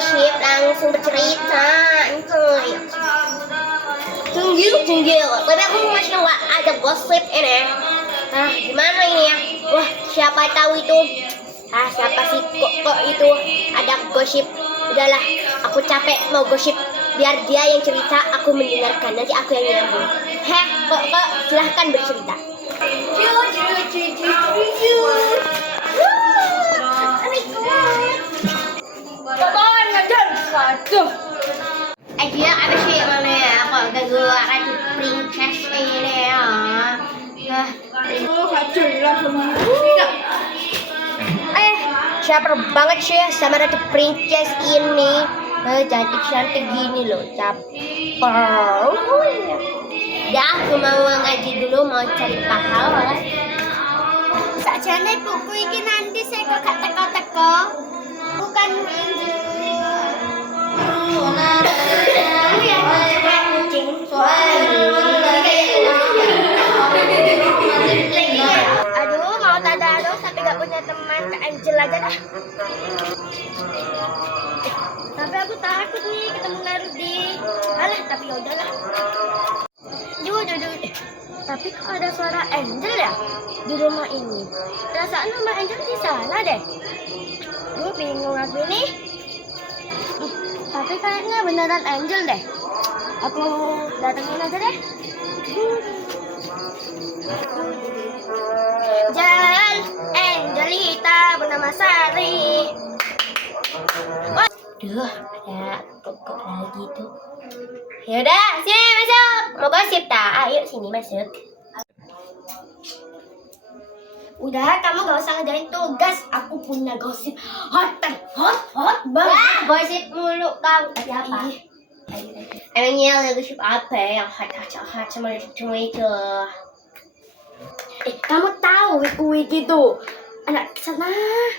gosip langsung bercerita encoy. Tunggil. Tapi aku masih nggak ada gosip ini. Gimana ini ya? Wah, siapa tahu itu? Siapa sih kok itu ada gosip? Udahlah, aku capek mau gosip. Biar dia yang cerita, aku mendengarkan. Nanti aku yang nyambung. Kok silahkan bercerita. Dia ada sih mana ya? Kok ganggu Ratu Princess ini ya? Caper banget sih sama Ratu Princess ini. Cantik-cantik gini loh, caper. Ya, aku mau ngaji dulu, mau cari pahala. Sakjane buku iki nanti saya kok gak teko-teko. Bukan aduh, mau tadarus tapi gak punya teman. Ke Angel aja dah. Tapi aku takut nih ketemu Narudi. Alah, tapi yaudahlah. Tapi kok ada suara Angel ya di rumah ini? Perasaan rumah Angel di sana deh. Gue bingung aku ini. Tapi kayaknya beneran Angel deh. Aku datengin aja deh. Jal, Angelita bernama Sari. Duh, ada kok lagi tuh. Yaudah, sini masuk. Mau gosip tak? Ayo sini masuk. Udah, kamu gak usah ngerjain tugas. Aku punya gosip hot banget. Gosip mulu kamu. Tapi apa? Emangnya gosip apa yang hot semua itu? Kamu tahu wik itu? Anak sana.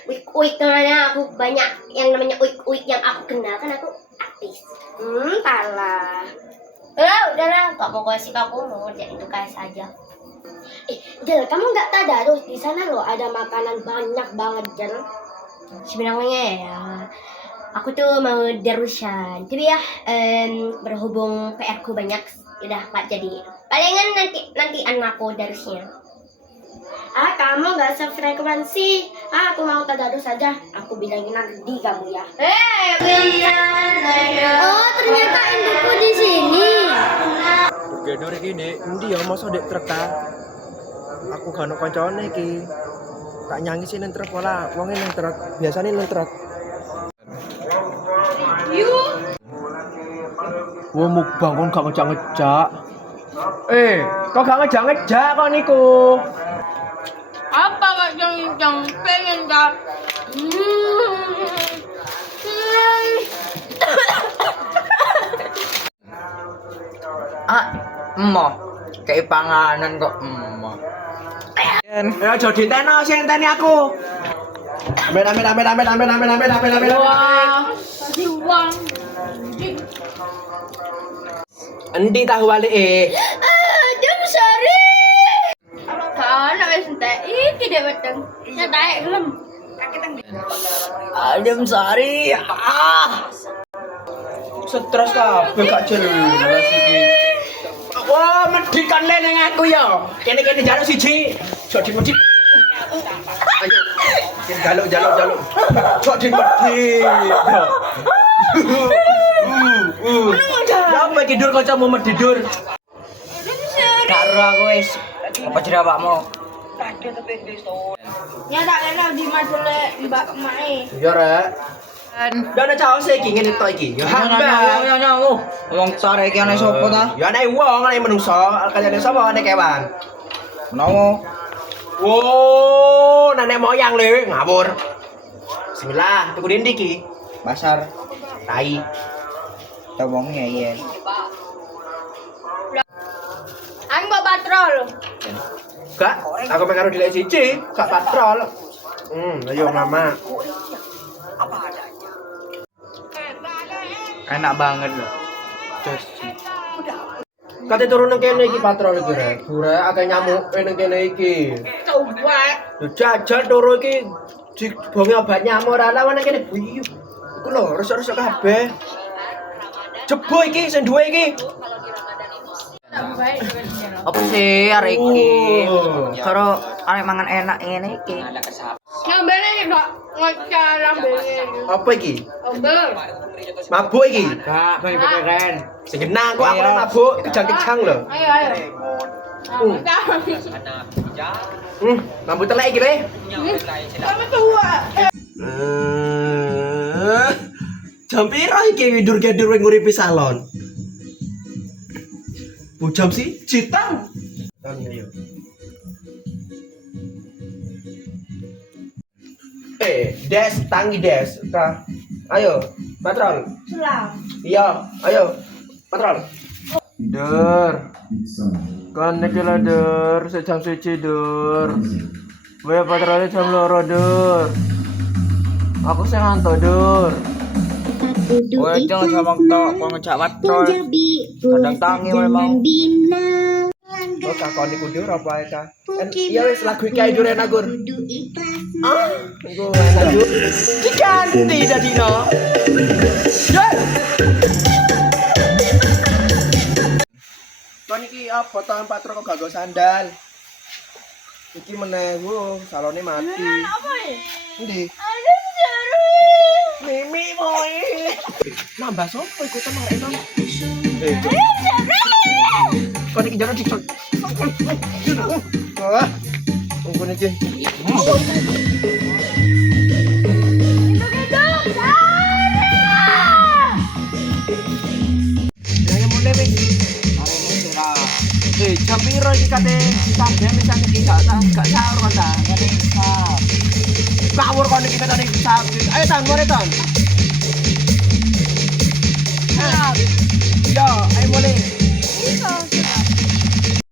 Wik namanya aku banyak yang namanya wik yang aku kenal, kan aku artis. Talah. Udahlah, gak mau gosip, aku mau jadi tugas saja. Jel, kamu nggak tadarus di sana loh ada makanan banyak banget, Jel. Sebenarnya ya, aku tuh mau darusan, tapi ya berhubung PR-ku banyak, udah nggak jadi. Palingan nanti aku darusnya. Kamu nggak sefrekuensi. Aku mau tadarus saja. Aku bilangin nanti kamu ya. Oh, ternyata indukku di sini. Gedor gini, ndi ya masa dek treka. Aku gak ono kancane iki. Tak nyangisi nang truk wala, wonge nang truk, biasane nang truk. Wah, mukbang kon gak ngejak-ngejak. Kok gak ngejak-ngejak kok niku? Apa gak ngejak pengen gak? Emoh, kayak panganan kok emoh. Ya jadi teno sing enteni aku. Amin. Wah, kasih uang. Endi tahu walike? Jam sari. Kana wis entek iki dhek wedeng. Nyetek gelem. Adem sari. Stres kabeh gak jelas iki. Wah, medikan le ning aku ya. Kene jaluk siji. Sok dimedhi. Ayo. Jaluk. Sok dimedhi. Ya mbak tidur kancamu medidur. Karo aku wis apa jerawakmu? Ya tak kena di madele Mbak Mae. Ya rek. Ya ana caos iki ngene to iki. Ya hamba. Wong sare iki ana sapa ta? Ya ana wong ana menungso, kayane sapa ana kewan. Menawa Wow, nenek moyang le ngawur. Bismillah, tuku ndi iki? pasar Tai. ta wong ngeyel. Aku mbak patrol. Gak, aku pengen karo dilek siji, gak patrol. Ayo mama. Enak banget loh. Jos. Kate turun nang kene iki patrol iki rek. Bure akeh nyamuk nang kene iki. Coba. Jajal turu iki dibonge obat nyamuk ora ana nang kene buyu. Iku lho, rusuk-rusuk kabeh. Jebo iki sing duwe iki. Apa sih arek iki? Oh. Karo arek mangan enak ngene iki. Lambene iki kok ngocah lambene. Apa iki? Ombel. Mabuk iki. Gak, bagi keren. Sing genah aku ora mabuk, kejang-kejang lho. Ayo ayo. Lampu telek iki le. Kamu tua. Jam piro iki widur-gedur wing nguripi salon? Bu jam sih citang. Ayo. Des, tangi des. Ta. Ayo, patrol. Selam. Iya, ayo. Patrol. Dur. Kan iki lho dur, jam 1 dur. Wae patrolnya jam 2 dur. Aku sing ngantuk dur. Kowe jangan sama tok, kowe ngejak patrol. Kadang tangi memang. Oh, kakon iku dur apa ae ta? Iya wis lagu iki ae dur enak gur. Ah, iku enak dur. Diganti dadino. Dur. Kon iki apa tahun patrol kok gak go sandal? Iki meneh salone mati. Apa ya? Endi? Ada seru. Mimi boy. Nambah sopo iku temarek non? Kon iki jaran dicok. Wah. Ungkun iki. Ya mulai wis. Jam piro iki kate sampeyan wis iki gak sahur kon ta? Ngene sahur. Sahur kon iki katane sahur. Ayo tan mulai tan. Yo, ayo mulai.